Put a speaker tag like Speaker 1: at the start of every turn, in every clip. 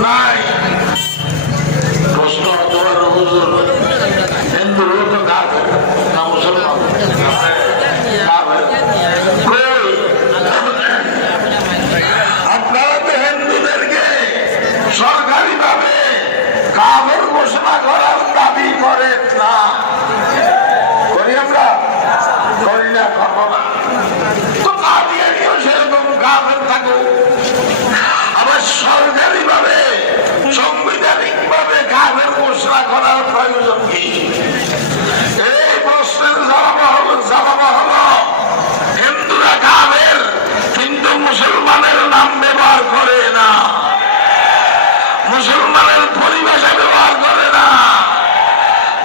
Speaker 1: নাই প্রশ্ন তোমার হুজুর হিন্দু হলো তো কাফের না মুসলমান কাফের কই? আপনারা তো হিন্দুদেরকে সরকারি ভাবে কাফের ঘোষণা করার দাবি করেন না করি আমরা করি না করব না তো কাদিয়ানিও সেরকম কাফের থাকুক আবার সরকারি ভাবে সাংবিধানিক ভাবে কাফের ঘোষণা করার প্রয়োজন কি এই প্রশ্নের জবাব হলো জবাব হলো হিন্দুরা কাফের কিন্তু মুসলমানের নাম ব্যবহার করে না মুসলমানের পরিভাষা ব্যবহার করে না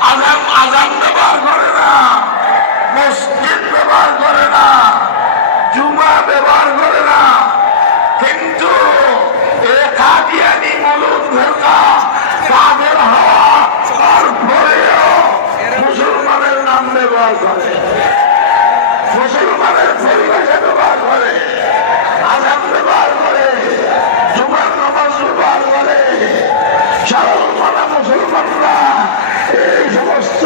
Speaker 1: আজান আজান ব্যবহার করে না মসজিদ ব্যবহার করে না জুমা ব্যবহার করে না কিন্তু এ কাদিয়ানি মুলুক ফেরকা কাদের হওয়া তারপরেও মুসলমানের নাম ব্যবহার করে মুসলমানের পরিভাষা ব্যবহার করে আজান ব্যবহার করে জুমার নামাজ ব্যবহার করে সারা মুসলমানরা এই সমস্ত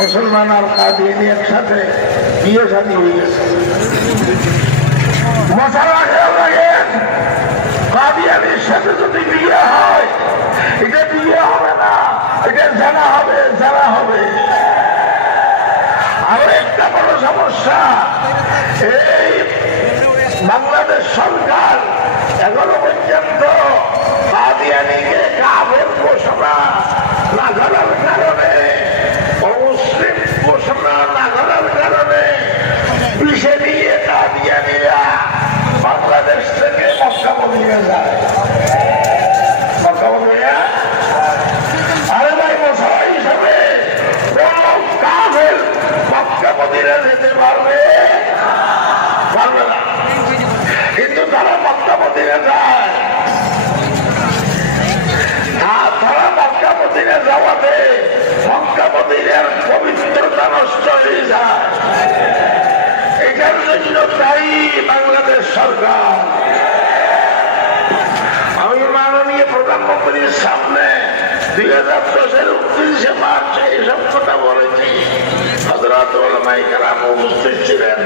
Speaker 1: মুসলমান মনে আর কাদিয়ানি একসাথে বিয়ে হয়ে গেছে। সাথে যদি বিয়ে হয় বিয়ে হবে না জানা হবে জানা হবে। আরও একটা বড় সমস্যা। এই বাংলাদেশ সরকার এখনও পর্যন্ত বাংলাদেশ থেকে মক্কা মদিনা যায় মক্কা মদিনা আরে ভাই মশাই হিসাবে কোন কাফের মক্কা মদিনা যেতে পারবে পারবে না কিন্তু তারা মক্কা মদিনা যায় তারা জন্য দায়ী বাংলাদেশ সরকার আমি মাননীয় সামনে দুই হাজার দশের উনত্রিশে মার্চ এইসব কথা বলেছি। হজরত ওলামাইকারাম উপস্থিত ছিলেন।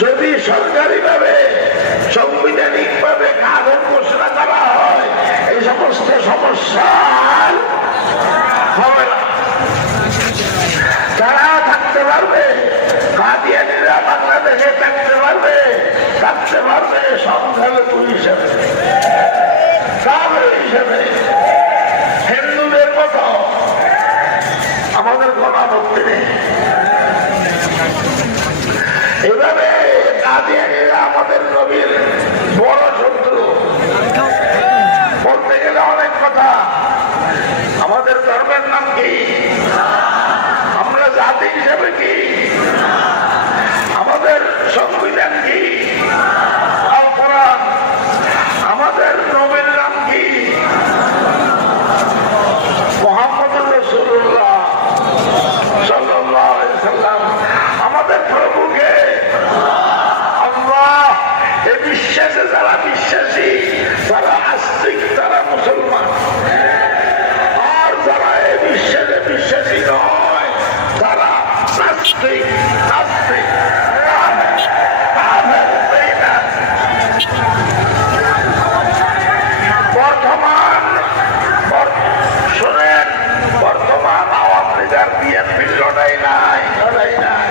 Speaker 1: যদি সরকারি ভাবে সাংবিধানিক ভাবে কাগজ ঘোষণা করা হয়, এই সমস্ত সমস্যা আর হবে না। তারা থাকতে পারবে কাদিয়ানিরা বাংলাদেশে থাকতে পারবে থাকতে পারবে সংখ্যালঘু হিসেবে। কাবের হিসেবে হিন্দুদের মতো আমাদের কোনো নেই। এভাবে কাদিয়ানিরা আমাদের নবীর বড় শত্রু বলতে গেলে অনেক কথা আমাদের ধর্মের নাম কি আমরা জাতি হিসেবে কি আমাদের সংবিধান কি আল কোরআন আমাদের নবীর নাম কি মোহাম্মদ রসুল্লাহ সাল্লাল্লাহু আলাইহি সাল্লাম আমাদের প্রভুকে আল্লাহ এ বিশ্বাসে যারা বিশ্বাসী তারা আস্তিক তারা মুসলমান আর যারা এ বিশ্বাসে বিশ্বাসী নয় তারা নাস্তিক নাস্তিক কাফের, বেঈমান। বর্তমান বর- শোনেন বর্তমান আওয়ামী লীগের বিএনপি লড়াই নাই নাই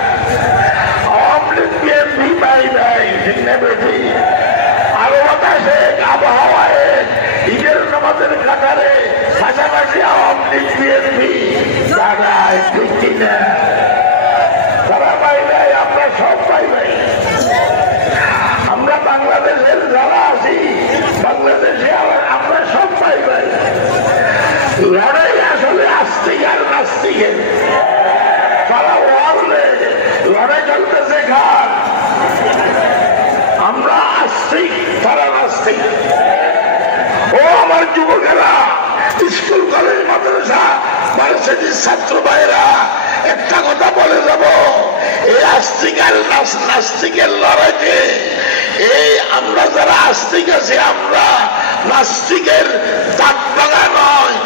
Speaker 1: পাই নাই তারা পাই নাই আমরা সব পাই নাই আমরা বাংলাদেশের যারা আছি বাংলাদেশে আমরা সব পাই পাই লড়াই আসলে আস্তিক আর নাস্তিকের তারা ওয়ারলে লড়াই চলতেছে ঘাট আমরা আস্তিক তারা নাস্তিক ও আমার যুবকেরা, স্কুল, কলেজ, মাদ্রাসা ছাত্র ভাইরা একটা কথা বলে যাব। এই আস্তিক আর নাস- নাস্তিকের লড়াইতে, এই আমরা যারা আস্তিক আছি, আমরা নাস্তিকের দাঁত ভাঙা নয়,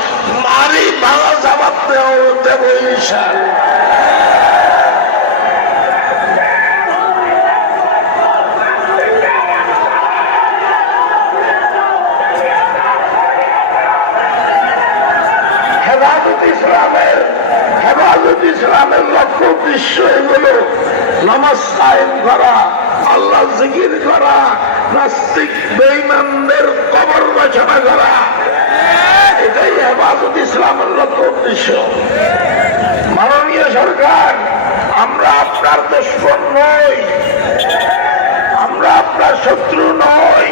Speaker 1: মারি ভাঙা জবাব দেব দেব ইনশাআল্লাহ হেফাজত ইসলামের হেফাজত, ইসলামের লক্ষ্য উদ্দেশ্য এগুলো। নামাজ কায়েম করা আল্লাহ জিকির করা, নাস্তিক বেইমানদের কবর রচনা করা। এটাই হেফাজত, ইসলামের লক্ষ্য উদ্দেশ্য। মাননীয় সরকার, আমরা আপনার দুশ্মন নই। আমরা আপনার শত্রু নই।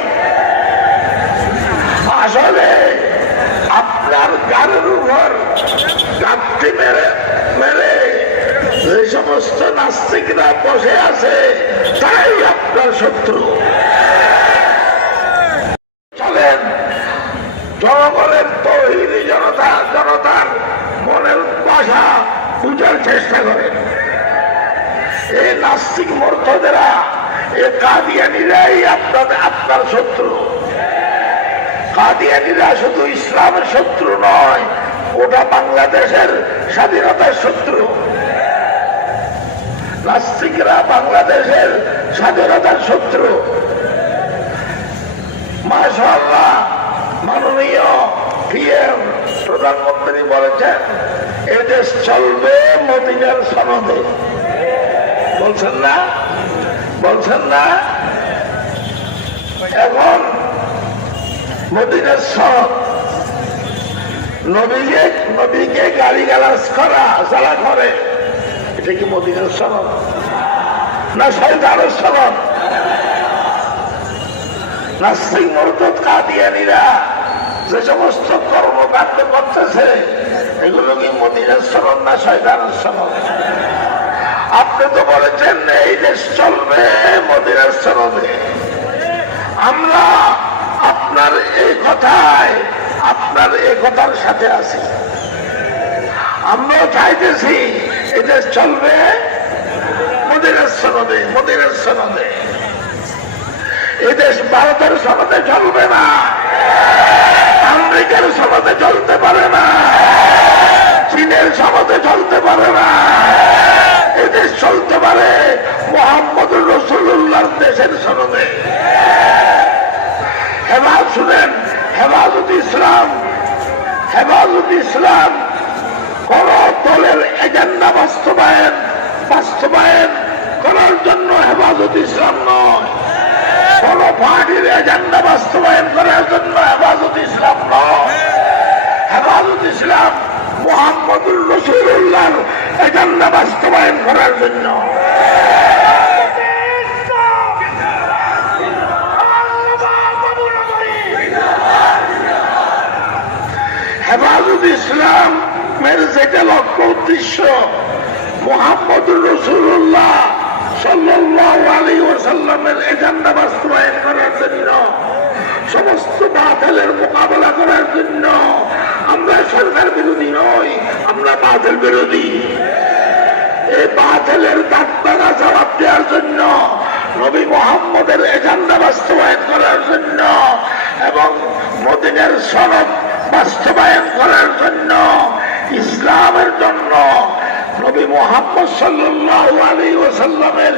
Speaker 1: আসলে গানের উপর যে সমস্ত নাস্তিকরা বসে আছে, তাই আপনার শত্রু। চলেন, জনগণের তৈরি জনতা, জনতার মনের বাসা বুঝার চেষ্টা করেন এই নাস্তিক মর্তদেরা এ কাদিয়ানিরাই আপনাদের আপনার শত্রু। কাদিয়ানিরা শুধু ইসলামের শত্রু নয় ওটা বাংলাদেশের স্বাধীনতার শত্রু। নাস্তিকরা বাংলাদেশের স্বাধীনতার শত্রু। মাননীয় প্রধানমন্ত্রী বলেছেন এদেশ চলবে মদিনার সনদে। বলছেন না? বলছেন না? এখন মদিনার সনদ নবীকে নবীকে গালাজ করা চালা করে। এটা কি মদিনার না যে সমস্ত কর্মকাণ্ড করতেছে, এগুলো কি মদিনার সনদ না শয়তানের সনদ? আপনি তো বলেছেন, এই দেশ চলবে মদিনার সনদে। আমরা আপনার এই কথায়, আপনার এই কথার সাথে আছি। আমরাও চাইতেছি এদেশ চলবে। আমেরিকার সনদে চলতে পারে না। চীনের সনদে চলতে পারে না এদেশ চলতে পারে মোহাম্মদ রসুল্লাহর দেশের সনদে হেফাজ শুনেন হেফাজত ইসলাম হেফাজত ইসলাম কোন দলের এজেন্ডা বাস্তবায়ন বাস্তবায়ন করার জন্য হেফাজত ইসলাম নয় কোন পার্টির এজেন্ডা বাস্তবায়ন করার জন্য হেফাজত ইসলাম নয় হেফাজত ইসলাম মোহাম্মদুর রসুল্লাহর এজেন্ডা বাস্তবায়ন করার জন্য। হেফাজত ইসলামের যেটা লক্ষ্য উদ্দেশ্য, মোহাম্মদুর রসুল্লাহ এজেন্ডা বাস্তবায়ন করার জন্য, সমস্ত মোকাবেলা করার জন্য। আমরা সরকার বিরোধী নই, আমরা বাতিল বিরোধী। এই বাতিলের দাঁতবাগা জবাব দেওয়ার জন্য নবী মোহাম্মদের এজেন্ডা বাস্তবায়ন করার জন্য এবং মদিনের সনদ বাস্তবায়ন করার জন্য ইসলামের জন্য নবী মোহাম্মদ সাল্লাহ আলী ওসাল্লামের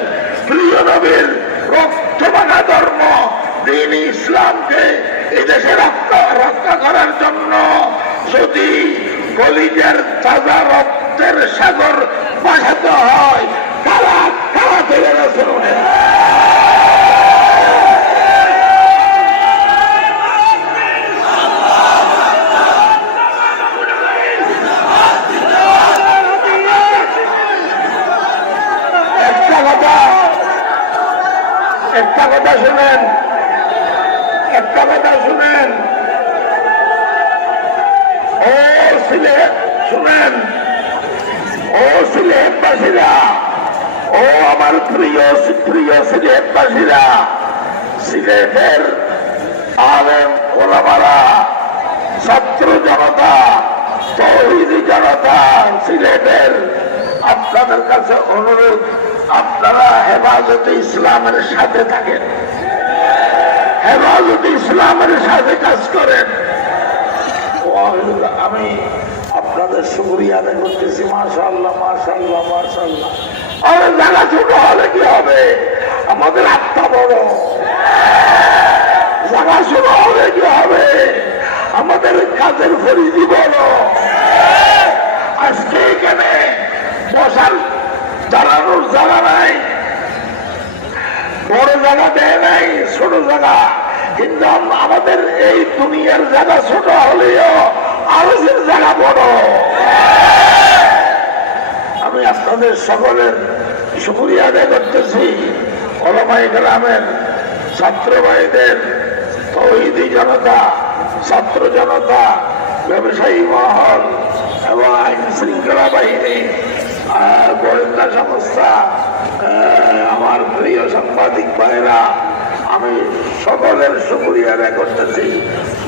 Speaker 1: প্রিয় নবীর রক্তমাখা ধর্ম দিন ইসলামকে এদেশে রক্ষা রক্ষা করার জন্য যদি কলিজের তাজা রক্তের সাগর বাসাতে হয় তারা তারা থেকে রসুন একটা কথা একটা কথা শুনেন একটা কথা শুনেন ও শুনেন ও সিলেটবাসীরা ও আমার প্রিয় প্রিয় সিলেটবাসীরা সিলেটের আলেম ওলামারা, ছাত্র জনতা, তৌহিদি জনতা সিলেট ভাইদের আপনাদের কাছে অনুরোধ, আপনারা হেফাজতে ইসলামের সাথে থাকেন। হেফাজতে ইসলামের সাথে কাজ করেন। আমি আপনাদের শুক্রিয়া আদায় করতেছি মাশাল্লাহ মাশাল্লাহ মাশাল্লাহ আরে জায়গা ছোট হলে কি হবে? আমাদের আত্মা বড়। জায়গা ছোট হলে কি হবে? আমাদের কাজের পরিধি বড়। আজকে এখানে বসার দাঁড়ানোর জায়গা নাই। বড় জায়গা দেয় নাই, ছোট জায়গা। কিন্তু আমাদের এই দুনিয়ার জায়গা ছোট হলেও আরসের জায়গা বড়। আমি আপনাদের সকলের শুক্রিয়া আদায় করতেছি। অলমাই গ্রামের ছাত্র ভাইদের তহিদি জনতা, ছাত্র জনতা, ব্যবসায়ী মহল এবং আইন শৃঙ্খলা বাহিনী গোয়েন্দা সংস্থা আমার প্রিয় সাংবাদিক ভাইরা, আমি সকলের শুক্রিয়া আদায় করতেছি।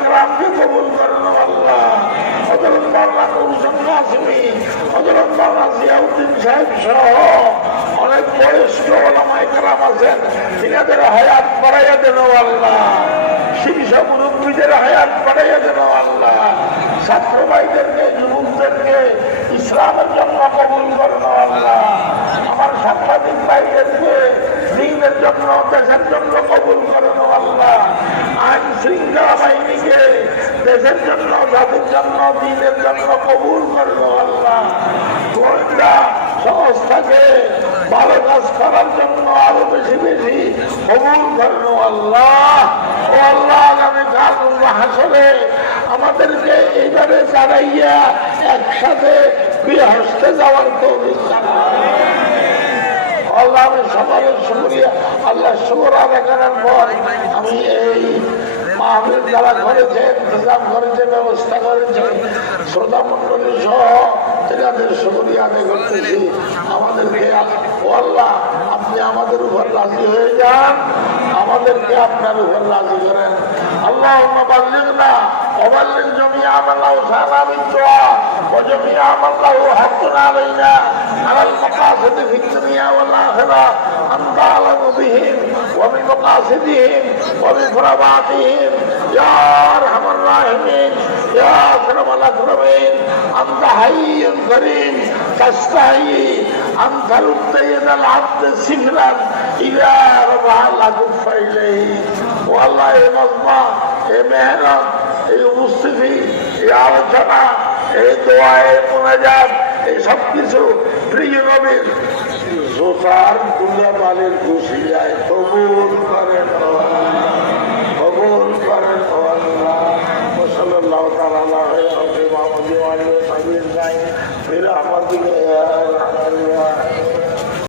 Speaker 1: গ্রামকে কবুল করেন আল্লাহ হজরত বাংলা কৌশল কাসমি হজরত বাংলা জিয়াউদ্দিন সাহেব সহ অনেক বয়স্ক ওলামাই গ্রাম আছেন তিনাদের হায়াত বাড়াইয়া দেন আল্লাহ শীর্ষ মুরব্বীদের হায়াত বাড়াইয়া দেন আল্লাহ ছাত্র ভাইদেরকে যুবকদেরকে ইসলামের জন্য কবুল করেন আল্লাহ আমার সাংবাদিক ভাইদেরকে দিনের জন্য, দেশের জন্য কবুল করেন বাহিনীকে দেশের জন্য, জাতির জন্য, দিনের জন্য কবুল করেন আল্লাহ। গোয়েন্দা সংস্থাকে ভালো কাজ করার জন্য আরও বেশি বেশি কবুল করেন আল্লাহ। ও আল্লাহ, আগামী কাল হাসলে আমাদেরকে এইবারে দাঁড়াইয়া একসাথে বৃহস্তে যাওয়ার তো আল্লাহ, আমি সকালের শুক্রিয়া। আল্লাহ শুক্র আদায় করার পর আমি এই যারা ব্যবস্থা করেছেন শ্রোতা মন্ডলী সহ করতেছি। আমাদেরকে আল্লাহ আপনি আমাদের উপর রাজি হয়ে যান। আমাদেরকে আপনার উপর রাজি করেন। আল্লাহ বাল্লিক না অবাল্লিক জমি আমার وجميع من له حق علينا على المقاصد في الدنيا والآخرة أنت أعلم بهم وبمقاصدهم وبفرضاتهم يا أرحم الراحمين يا أكرم الأكرمين أنت حي كريم تستحي أن ترد يد العبد سفرا إذا رفع الأكف إليه والله مضمى এ মেহনত এই উপস্থিতি এই আলোচনা এই দোয়ায় মোনাজাত সব কিছু প্রিয় নবীর। জোসার করে